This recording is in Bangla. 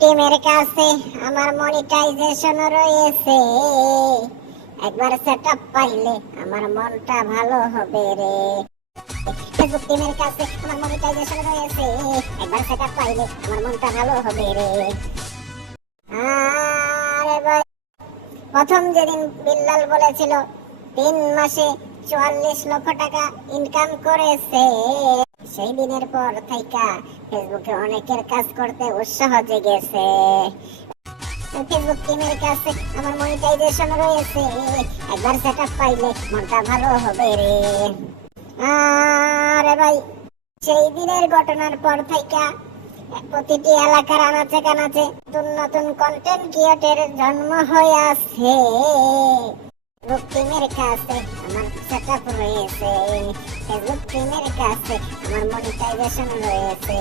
টিমের কাছে আমার মনিটাইজেশন রয়েছে। একবার সেটআপ পাইলে আমার মনটা ভালো হবে রে। ফেসবুক টিমের কাছে আমার মনিটাইজেশন রয়েছে। একবার সেটআপ পাইলে আমার মনটা ভালো হবে রে। আরে ভাই, প্রথম যেদিন বিল্লাল বলেছিল 3 মাসে 44 লক্ষ টাকা ইনকাম করেছে, সেই দিনের পর থাইকা ফেসবুকে অনেকের কাজ করতে উৎসাহ জেগেছে। ফেসবুক টিমের কাছে আমার মনিটাইজেশন রয়েছে। একবার সেটআপ পাইলে মনটা ভালো হবে রে। আরে ভাই, সেই দিনের ঘটনার পর থাইকা প্রতিটি এলাকার আনাচে কানাচে নতুন নতুন কন্টেন্ট ক্রিয়েটরের জন্ম হয়ে আছে। ফেসবুক টিমের কাছে আমার সেটআপ রয়েছে। ফেসবুক টিমের কাছে আমার মনিটাইজেশন রয়েছে।